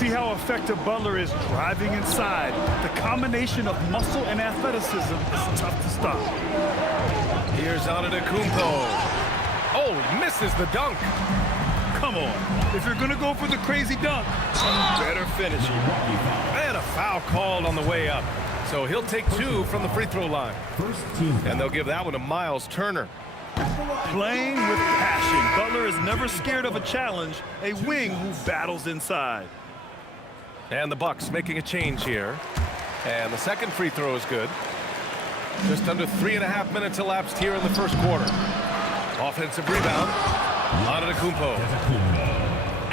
See how effective Butler is driving inside. The combination of muscle and athleticism is tough to stop. Here's Antetokounmpo. Oh, misses the dunk. Come on. If you're going to go for the crazy dunk, you better finish it. And a foul called on the way up. So he'll take 2 from the free throw line. And they'll give that one to Miles Turner. Playing with passion. Butler is never scared of a challenge, a wing who battles inside. And the Bucks making a change here. And the second free throw is good. Just under 3.5 minutes elapsed here in the first quarter. Offensive rebound. Antetokounmpo.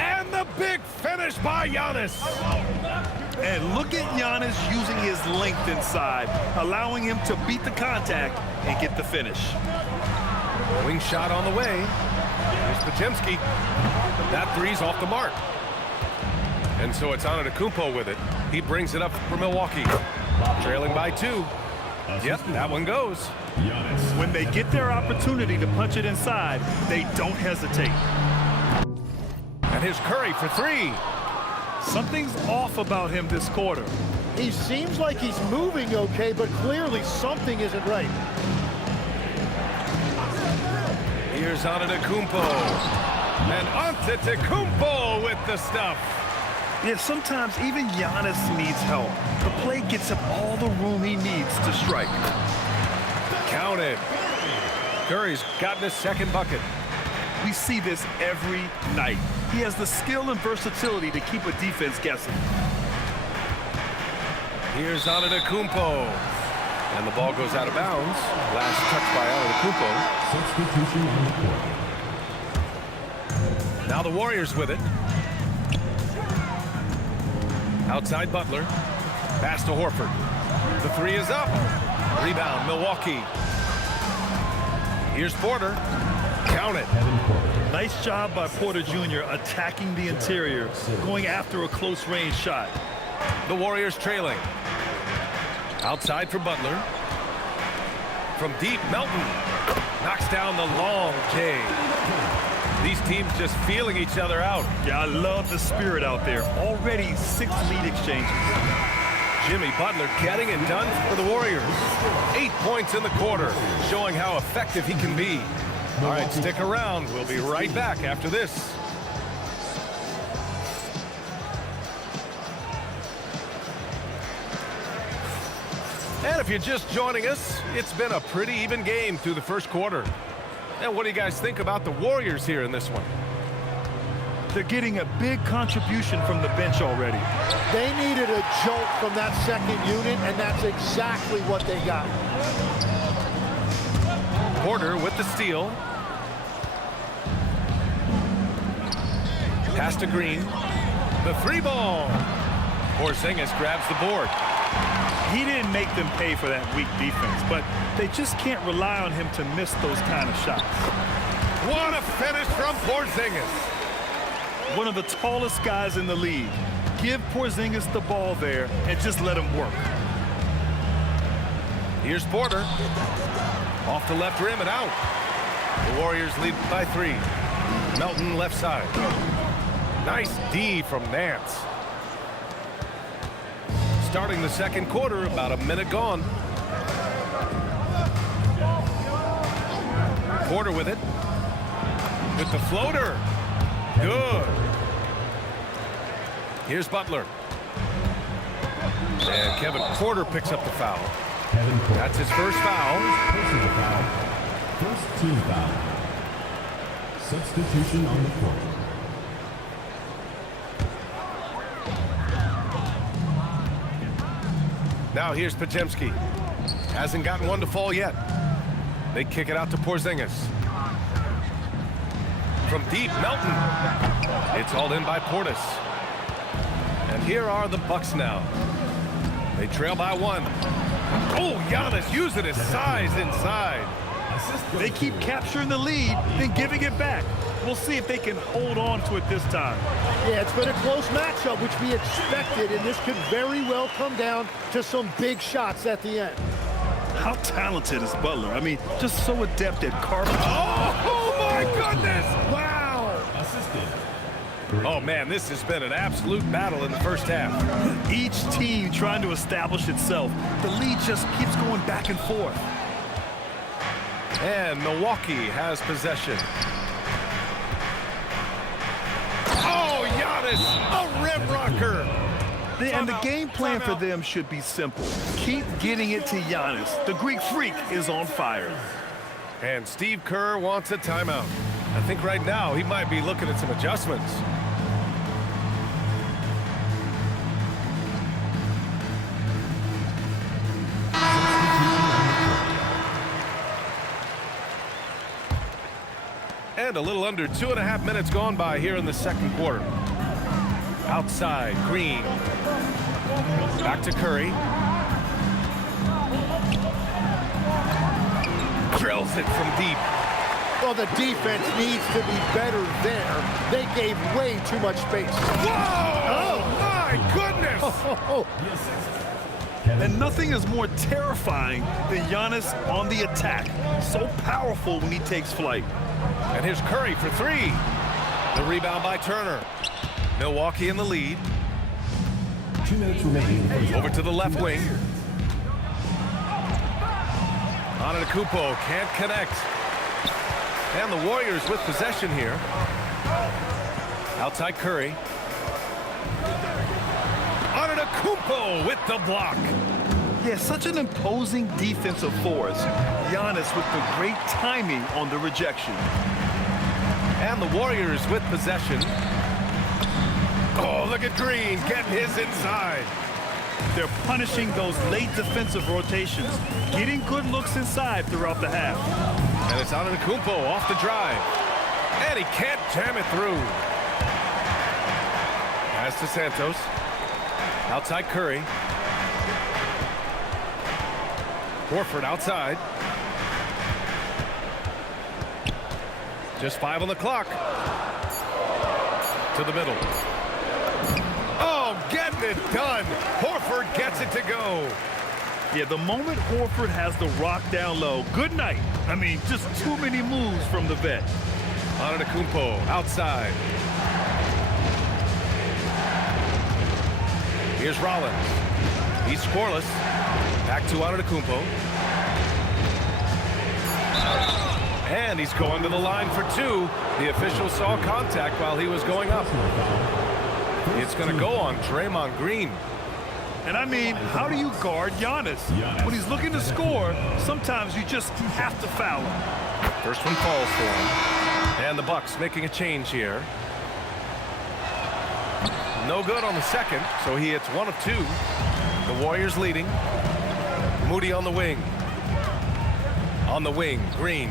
And the big finish by Giannis. And look at Giannis using his length inside, allowing him to beat the contact and get the finish. Wing shot on the way. Here's Podziemski. That three's off the mark. And so it's Antetokounmpo with it. He brings it up for Milwaukee. Trailing by 2. Yep, that one goes. When they get their opportunity to punch it inside, they don't hesitate. And here's Curry for 3. Something's off about him this quarter. He seems like he's moving okay, but clearly something isn't right. Here's Antetokounmpo. And Antetokounmpo with the stuff. Yeah, sometimes even Giannis needs help. The play gets him all the room he needs to strike. Counted. Curry's gotten his second bucket. We see this every night. He has the skill and versatility to keep a defense guessing. Here's Antetokounmpo. And the ball goes out of bounds. Last touch by Antetokounmpo. Substitution on the court. Now the Warriors with it. Outside Butler. Pass to Horford. The 3 is up. Rebound, Milwaukee. Here's Porter. Count it. Nice job by Porter Jr. attacking the interior, going after a close-range shot. The Warriors trailing. Outside for Butler. From deep, Melton knocks down the long J. These teams just feeling each other out. Yeah, I love the spirit out there. Already 6 lead exchanges. Jimmy Butler getting it done for the Warriors. 8 points in the quarter, showing how effective he can be. All right, stick around. We'll be right back after this. And if you're just joining us, it's been a pretty even game through the first quarter. And what do you guys think about the Warriors here in this one? They're getting a big contribution from the bench already. They needed a jolt from that second unit, and that's exactly what they got. Porter with the steal. Pass to Green. The 3 ball. Porzingis grabs the board. He didn't make them pay for that weak defense, but they just can't rely on him to miss those kind of shots. What a finish from Porzingis. One of the tallest guys in the league. Give Porzingis the ball there and just let him work. Here's Porter. Off the left rim and out. The Warriors lead by 3. Melton left side. Nice D from Nance. Starting the second quarter, about a minute gone. Porter with it. With the floater. Good. Here's Butler. And Kevin Porter picks up the foul. That's his first foul. Personal foul. First team foul. Substitution on the court. Now here's Podziemski. Hasn't gotten one to fall yet. They kick it out to Porzingis. From deep, Melton. It's hauled in by Portis. And here are the Bucks now. They trail by 1. Oh, Giannis using his size inside. They keep capturing the lead, then giving it back. We'll see if they can hold on to it this time. Yeah, it's been a close matchup, which we expected, and this could very well come down to some big shots at the end. How talented is Butler? I mean, just so adept at carving. Oh my goodness! Assisted. Oh, man, this has been an absolute battle in the first half. Each team trying to establish itself. The lead just keeps going back and forth. And Milwaukee has possession. Oh, Giannis, a rim rocker. And the game plan for them should be simple. Keep getting it to Giannis. The Greek Freak is on fire. And Steve Kerr wants a timeout. I think right now he might be looking at some adjustments. And a little under 2.5 minutes gone by here in the second quarter. Outside, Green. Back to Curry. Drills it from deep. Well, the defense needs to be better there. They gave way too much space. Whoa! Oh, my goodness! Oh, And nothing is more terrifying than Giannis on the attack. So powerful when he takes flight. And here's Curry for three. The rebound by Turner. Milwaukee in the lead. 2 minutes remaining in the first Over to the left wing. Antetokounmpo can't connect. And the Warriors with possession here. Outside Curry. Antetokounmpo with the block. Yeah, such an imposing defensive force. Giannis with the great timing on the rejection. And the Warriors with possession. Oh, look at Green getting his inside. They're punishing those late defensive rotations, getting good looks inside throughout the half. And it's Antetokounmpo off the drive. And he can't jam it through. Pass to Santos. Outside Curry. Horford outside. Just 5 on the clock. To the middle. Oh, getting it done. Horford gets it to go. Yeah, the moment Horford has the rock down low, good night. I mean, just too many moves from the vet. Antetokounmpo outside. Here's Rollins. He's scoreless. Back to Antetokounmpo. And he's going to the line for two. The official saw contact while he was going up. It's going to go on Draymond Green. And I mean, how do you guard Giannis? When he's looking to score, sometimes you just have to foul him. First one falls for him. And the Bucks making a change here. No good on the second, so he hits 1 of 2. The Warriors leading. Moody on the wing. On the wing, Green.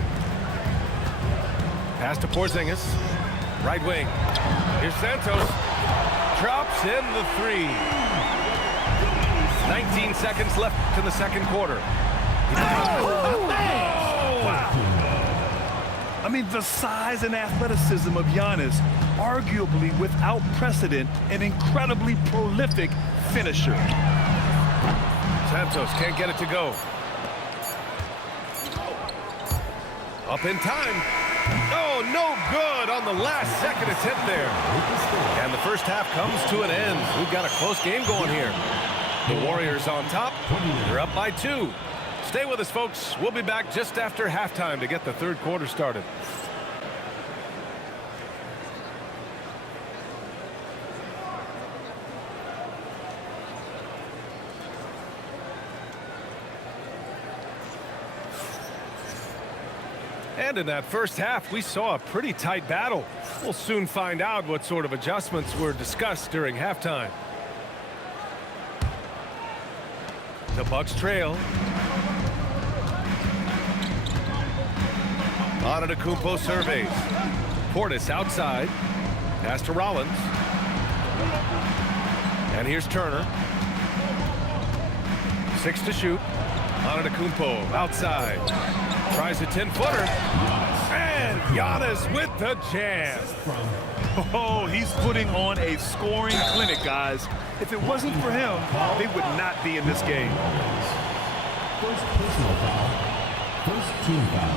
Pass to Porzingis. Right wing. Here's Santos. Drops in the 3. 19 seconds left in the second quarter. I mean, the size and athleticism of Giannis, arguably without precedent, an incredibly prolific finisher. Santos can't get it to go. Up in time. Oh, no good on the last second attempt there. And the first half comes to an end. We've got a close game going here. The Warriors on top. They're up by 2. Stay with us, folks. We'll be back just after halftime to get the third quarter started. And in that first half, we saw a pretty tight battle. We'll soon find out what sort of adjustments were discussed during halftime. The Bucks trail. Antetokounmpo surveys. Portis outside. Pass to Rollins. And here's Turner. 6 to shoot. Antetokounmpo outside. Tries a 10-footer. And Giannis with the jam. Oh, he's putting on a scoring clinic, guys. If it wasn't for him, they would not be in this game. First personal foul. First team foul.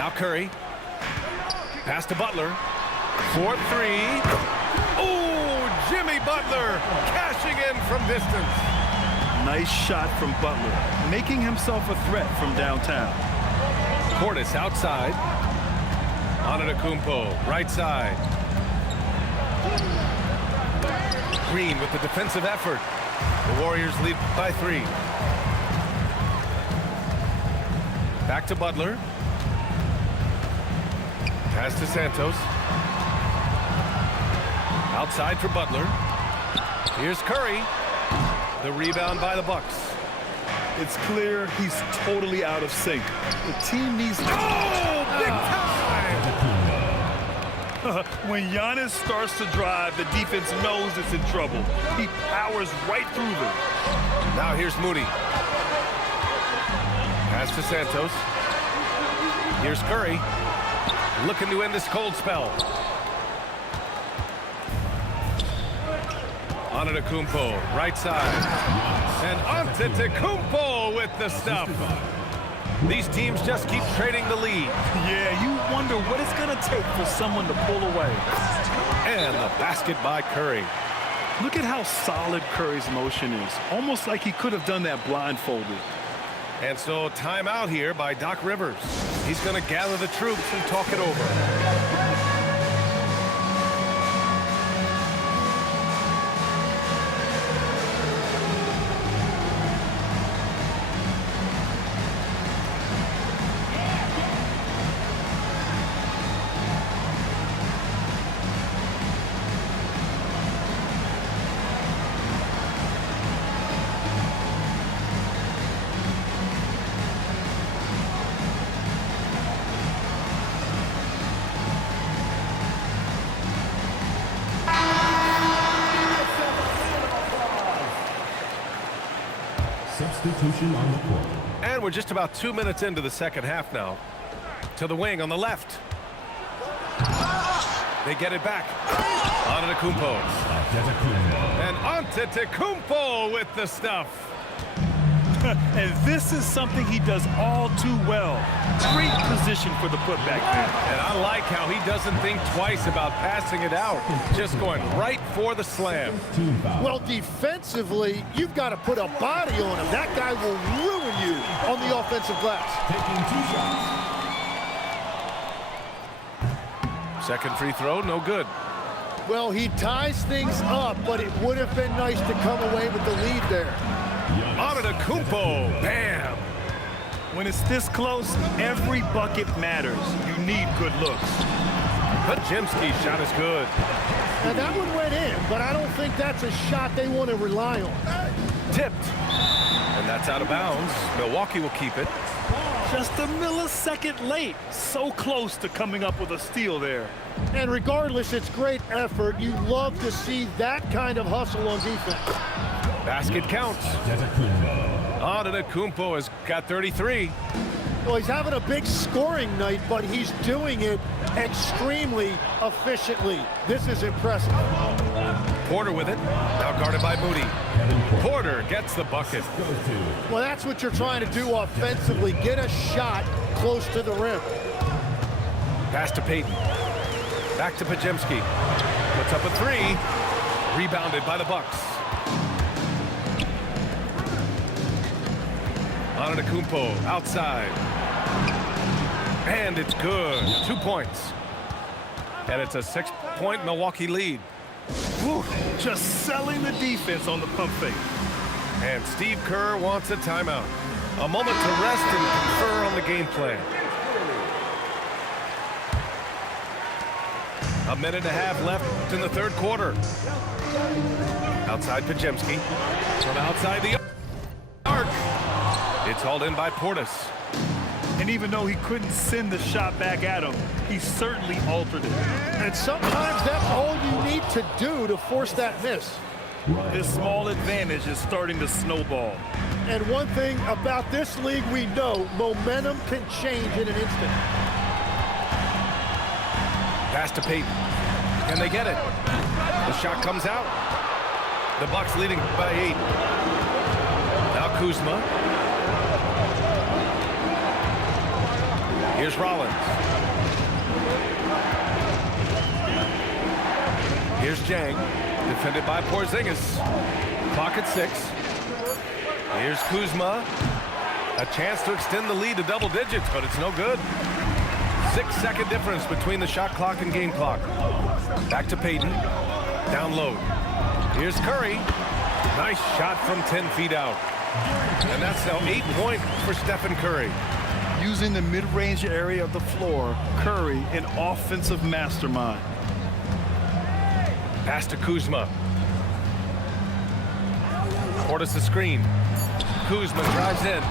Now Curry. Pass to Butler. 4-3. Oh, Jimmy Butler cashing in from distance. Nice shot from Butler, making himself a threat from downtown. Portis outside. Antetokounmpo, right side. Green with the defensive effort. The Warriors lead by 3. Back to Butler. Pass to Santos. Outside for Butler. Here's Curry. The rebound by the Bucks. It's clear he's totally out of sync. The team needs to... Oh, big time! When Giannis starts to drive, the defense knows it's in trouble. He powers right through them. Now here's Moody. Pass to Santos. Here's Curry. Looking to end this cold spell. Antetokounmpo, right side. And Antetokounmpo with the stuff. These teams just keep trading the lead. Yeah, you wonder what it's going to take for someone to pull away. And the basket by Curry. Look at how solid Curry's motion is. Almost like he could have done that blindfolded. And so timeout here by Doc Rivers. He's going to gather the troops and talk it over. Substitution on the court. And we're just about 2 minutes into the second half now. To the wing on the left. They get it back. Antetokounmpo. And Antetokounmpo with the stuff. And this is something he does all too well. Great position for the putback man. And I like how he doesn't think twice about passing it out. Just going right for the slam. Team foul. Well, defensively, you've got to put a body on him. That guy will ruin you on the offensive glass. Taking 2 shots. Second free throw, no good. Well, he ties things up, but it would have been nice to come away with the lead there. Antetokounmpo, bam! When it's this close, every bucket matters. You need good looks. Podziemski's shot is good. Now, that one went in, but I don't think that's a shot they want to rely on. Tipped. And that's out of bounds. Milwaukee will keep it. Just a millisecond late. So close to coming up with a steal there. And regardless, it's great effort. You love to see that kind of hustle on defense. Basket counts. Antetokounmpo has got 33. Well, he's having a big scoring night, but he's doing it extremely efficiently. This is impressive. Porter with it. Now guarded by Moody. Porter gets the bucket. Well, that's what you're trying to do offensively. Get a shot close to the rim. Pass to Payton. Back to Podziemski. Puts up a 3. Rebounded by the Bucks. Antetokounmpo outside. And it's good. 2 points. And it's a 6-point Milwaukee lead. Whew, just selling the defense on the pump fake. And Steve Kerr wants a timeout. A moment to rest and confer on the game plan. A minute and a half left in the third quarter. Outside Podziemski. From outside the arc. It's hauled in by Portis. And even though he couldn't send the shot back at him, he certainly altered it. And sometimes that's all you need to do to force that miss. This small advantage is starting to snowball. And one thing about this league we know, momentum can change in an instant. Pass to Payton. Can they get it? The shot comes out. The Bucks leading by 8. Now Kuzma. Here's Rollins. Here's Jang, defended by Porzingis. Clock at 6. Here's Kuzma. A chance to extend the lead to double digits, but it's no good. 6-second difference between the shot clock and game clock. Back to Payton. Down low. Here's Curry. Nice shot from 10 feet out. And that's now 8 points for Stephen Curry. Using the mid-range area of the floor, Curry, an offensive mastermind. Pass to Kuzma. Portis the screen. Kuzma drives in.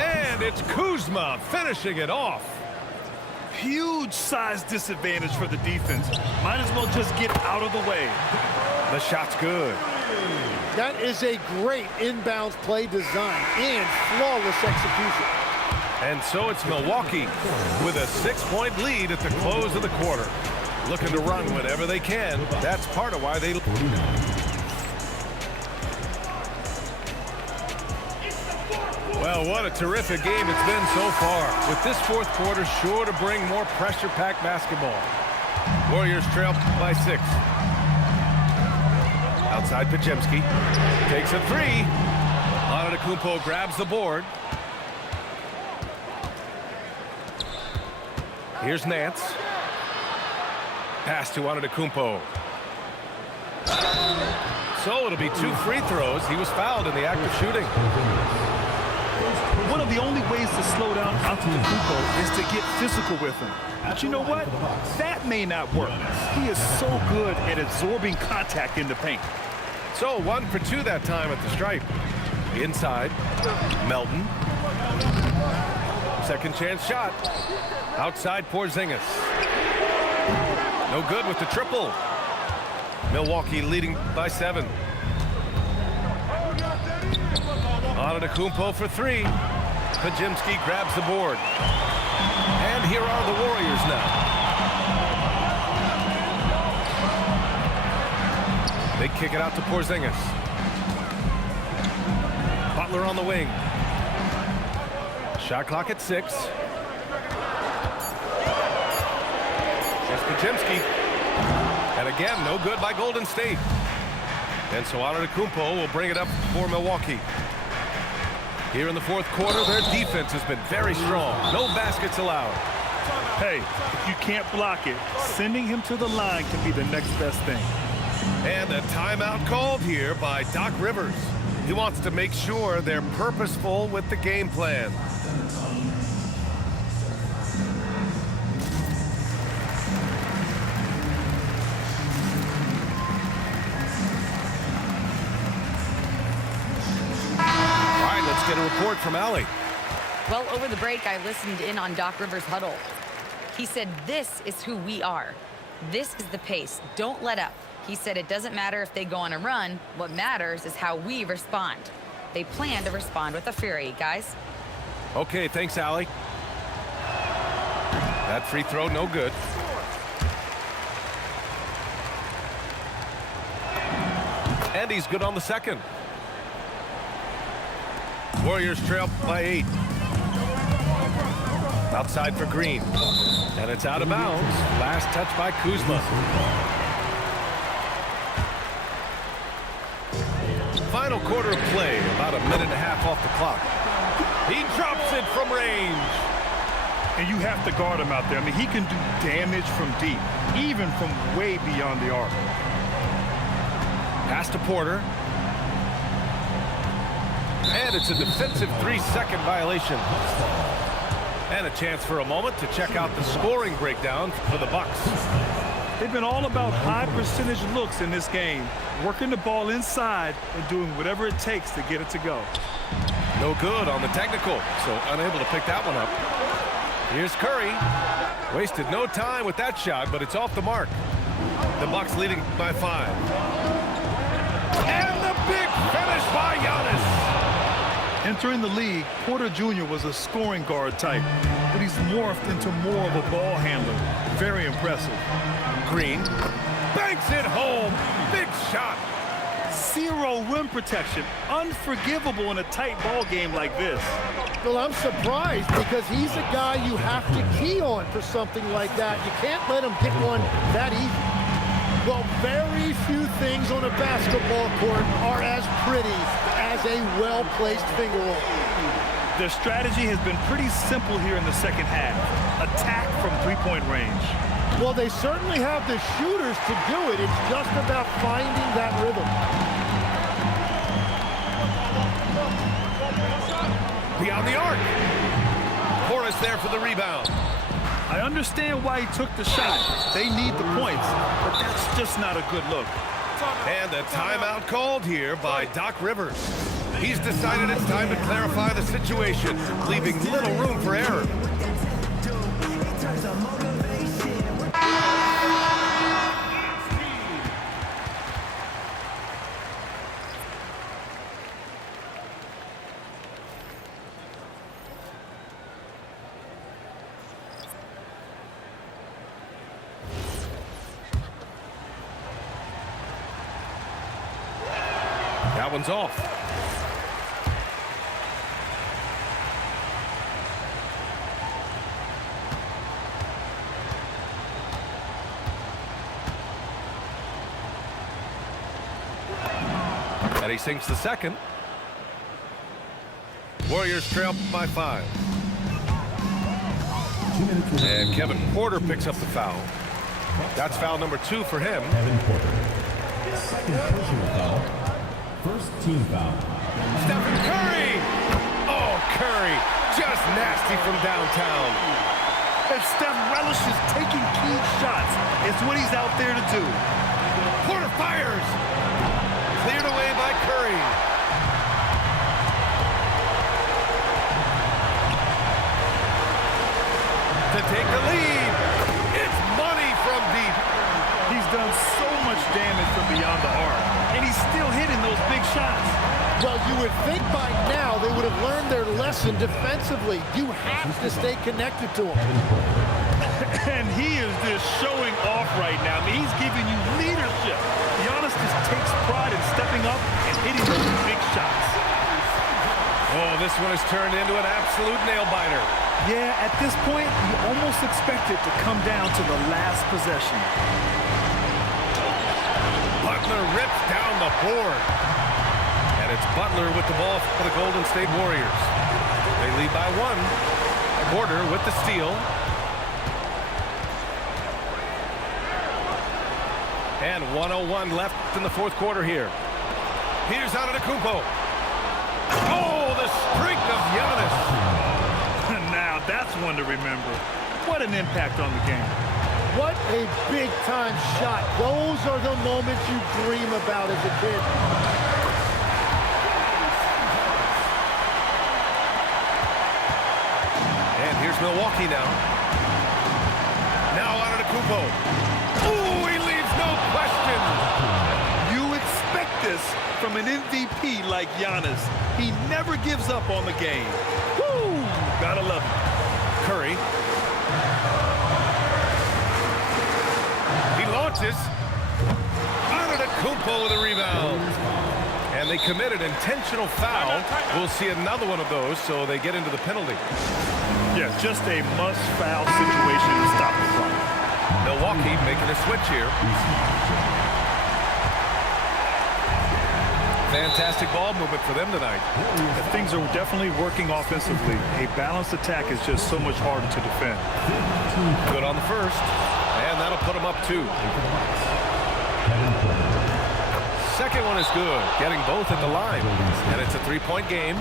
And it's Kuzma finishing it off. Huge size disadvantage for the defense. Might as well just get out of the way. The shot's good. That is a great inbounds play design and flawless execution. And so it's Milwaukee with a 6-point lead at the close of the quarter. Looking to run whenever they can. That's part of why they... Well, what a terrific game it's been so far. With this fourth quarter sure to bring more pressure-packed basketball. Warriors trail by 6. Outside Podziemski. Takes a 3. Antetokounmpo grabs the board. Here's Nance. Pass to Antetokounmpo. So it'll be 2 free throws. He was fouled in the act of shooting. One of the only ways to slow down Antetokounmpo is to get physical with him. But you know what? That may not work. He is so good at absorbing contact in the paint. So 1 for 2 that time at the stripe. Inside, Melton. Second chance shot. Outside Porzingis. No good with the triple. Milwaukee leading by 7. Antetokounmpo for 3. Podziemski grabs the board. And here are the Warriors now. They kick it out to Porzingis. Butler on the wing. Shot clock at 6. Here's Podziemski. And again, no good by Golden State. And so Antetokounmpo will bring it up for Milwaukee. Here in the fourth quarter, their defense has been very strong. No baskets allowed. Hey, if you can't block it, sending him to the line can be the next best thing. And a timeout called here by Doc Rivers. He wants to make sure they're purposeful with the game plan. Get a report from Allie. Well, over the break, I listened in on Doc Rivers' huddle. He said, this is who we are. This is the pace. Don't let up. He said it doesn't matter if they go on a run. What matters is how we respond. They plan to respond with a fury, guys. Okay, thanks, Allie. That free throw, no good. And he's good on the second. Warriors trail by 8. Outside for Green. And it's out of bounds. Last touch by Kuzma. Final quarter of play, about a minute and a half off the clock. He drops it from range. And you have to guard him out there. I mean, he can do damage from deep, even from way beyond the arc. Pass to Porter. And it's a defensive 3-second violation. And a chance for a moment to check out the scoring breakdown for the Bucks. They've been all about high percentage looks in this game, working the ball inside and doing whatever it takes to get it to go. No good on the technical, so unable to pick that one up. Here's Curry. Wasted no time with that shot, but it's off the mark. The Bucks leading by 5. And the big finish by Giannis. Entering the league, Porter Jr. was a scoring guard type, but he's morphed into more of a ball handler. Very impressive. Green banks it home. Big shot. Zero rim protection. Unforgivable in a tight ball game like this. Well, I'm surprised because he's a guy you have to key on for something like that. You can't let him get one that easy. Well, very few things on a basketball court are as pretty as a well-placed finger roll. Their strategy has been pretty simple here in the second half. Attack from three-point range. Well, they certainly have the shooters to do it. It's just about finding that rhythm. Beyond the arc. Portis there for the rebound. I understand why he took the shot. They need the points, but that's just not a good look. And a timeout called here by Doc Rivers. He's decided it's time to clarify the situation, leaving little room for error. That one's off. And he sinks the second. Warriors trail by 5. 2 minutes remaining. And Kevin Porter picks up the foul. That's foul number 2 for him. Kevin Porter. Second personal foul. First team foul. Stephen Curry! Oh, Curry, just nasty from downtown. And Steph relishes taking key shots. It's what he's out there to do. Porter fires! Cleared away by Curry. To take the lead. It's money from deep. He's done so much damage from beyond the arc, and he's still hitting those big shots. Well, you would think by now they would have learned their lesson defensively. You have to stay connected to him. And he is just showing off right now. I mean, he's giving you leadership. Giannis just takes pride in stepping up and hitting those big shots. Oh, this one has turned into an absolute nail-biter. Yeah, at this point, you almost expect it to come down to the last possession. Butler rips down the board. And it's Butler with the ball for the Golden State Warriors. They lead by 1. Porter with the steal. And 1:01 left in the fourth quarter here. Here's Antetokounmpo. Oh, the streak of Giannis. Now, that's one to remember. What an impact on the game. What a big-time shot. Those are the moments you dream about as a kid. And here's Milwaukee now. Now Antetokounmpo. Ooh, he leaves no question. You expect this from an MVP like Giannis. He never gives up on the game. Woo! Gotta love it. Curry. He launches. Antetokounmpo with a rebound. And they committed intentional foul. We'll see another one of those, so they get into the penalty. Yeah, just a must-foul situation to stop the clock. Milwaukee making a switch here. Fantastic ball movement for them tonight. Things are definitely working offensively. A balanced attack is just so much harder to defend. Good on the first. And that'll put them up 2. Kevin Porter. Second one is good. Getting both at the line. And it's a 3-point game.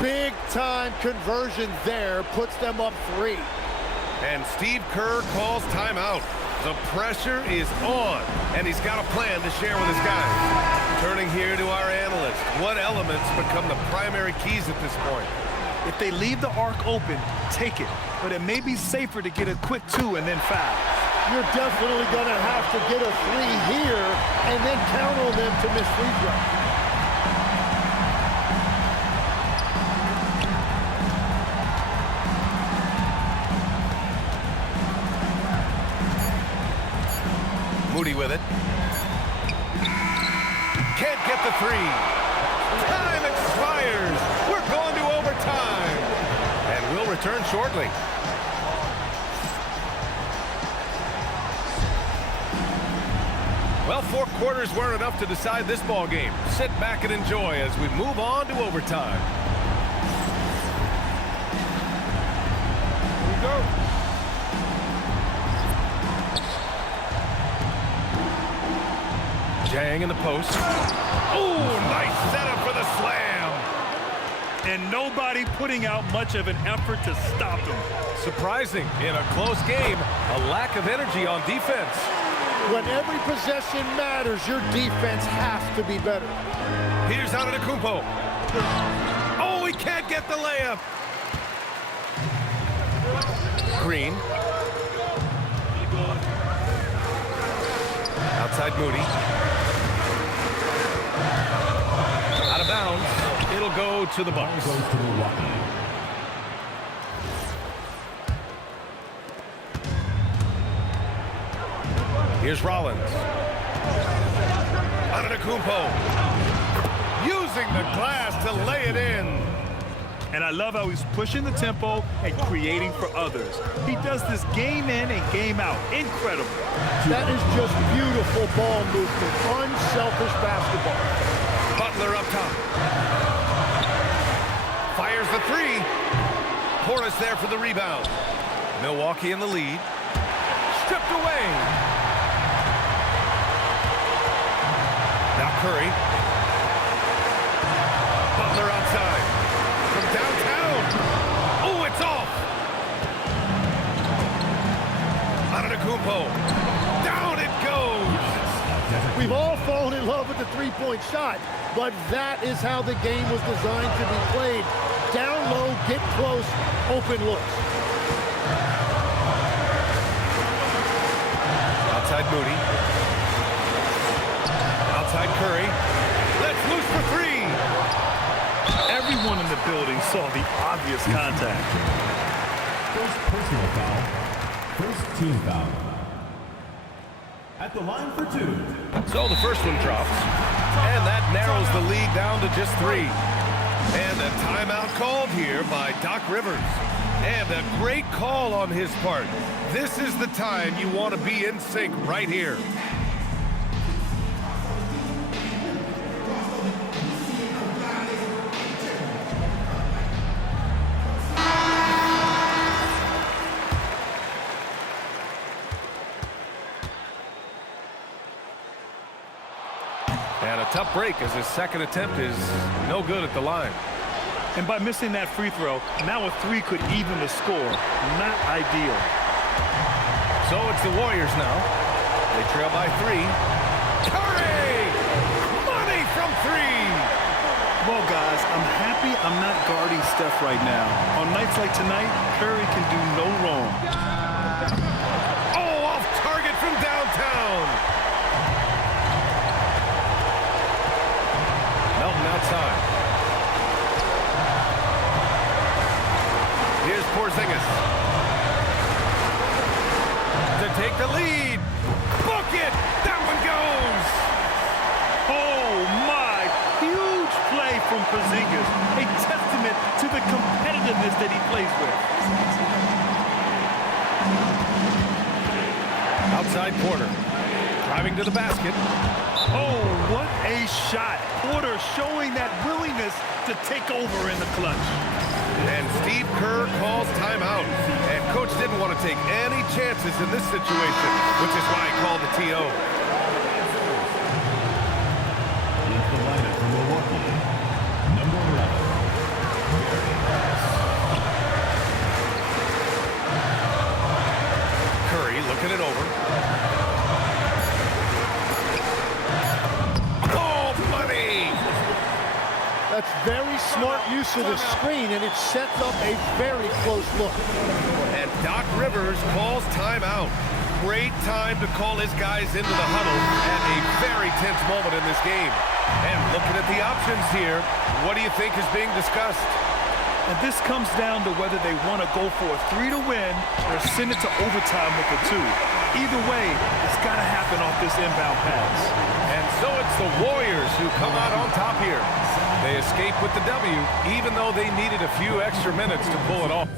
Big-time conversion there puts them up 3. And Steve Kerr calls timeout. The pressure is on, and he's got a plan to share with his guys. Turning here to our analyst. What elements become the primary keys at this point? If they leave the arc open, take it. But it may be safer to get a quick 2 and then foul. You're definitely going to have to get a 3 here and then count on them to miss free throws. Moody with it. Can't get the three. Time expires. We're going to overtime. And we'll return shortly. Well, 4 quarters weren't enough to decide this ball game. Sit back and enjoy as we move on to overtime. Here we go. Jang in the post. Oh, nice setup for the slam. And nobody putting out much of an effort to stop him. Surprising, in a close game, a lack of energy on defense. When every possession matters, your defense has to be better. Here's Antetokounmpo. Oh, he can't get the layup. Green. Outside Moody. Out of bounds. It'll go to the Bucks. Goes to Milwaukee. Here's Rollins. Antetokounmpo. Using the glass to lay it in. And I love how he's pushing the tempo and creating for others. He does this game in and game out. Incredible. That is just beautiful ball movement. Unselfish basketball. Butler up top. Fires the three. Portis there for the rebound. Milwaukee in the lead. Stripped away. Now Curry. Butler outside. From downtown. Oh, it's off. Antetokounmpo. Down it goes. We've all fallen in love with the three-point shot, but that is how the game was designed to be played. Down low, get close, open looks. Outside Moody. Outside Curry. Let's loose for three. Everyone in the building saw the obvious contact. First personal foul. First team foul. At the line for 2. So the first one drops. And that narrows the lead down to just 3. And a timeout called here by Doc Rivers. And a great call on his part. This is the time you want to be in sync right here. And a tough break as his second attempt is no good at the line. And by missing that free throw, now a 3 could even the score. Not ideal. So it's the Warriors now. They trail by 3. Curry! Money from 3! Well, guys, I'm happy I'm not guarding Steph right now. On nights like tonight, Curry can do no wrong. Oh, off target from downtown! Melton outside. Here's Porzingis. To take the lead. Book it! That one goes! Oh, my. Huge play from Porzingis. A testament to the competitiveness that he plays with. Outside Porter. Driving to the basket. Oh, what a shot. Porter showing that willingness to take over in the clutch. And Steve Kerr calls timeout. And coach didn't want to take any chances in this situation, which is why he called the TO. Into the lineup for Milwaukee. Number 11. Curry looking it over. Oh, money! That's very smart use of the screen, and it sets up a very close look. And Doc Rivers calls timeout. Great time to call his guys into the huddle at a very tense moment in this game. And looking at the options here, what do you think is being discussed? And this comes down to whether they want to go for a 3 to win or send it to overtime with a 2. Either way, it's got to happen off this inbound pass. And so it's the Warriors who come out on top here. They escape with the W, even though they needed a few extra minutes to pull it off.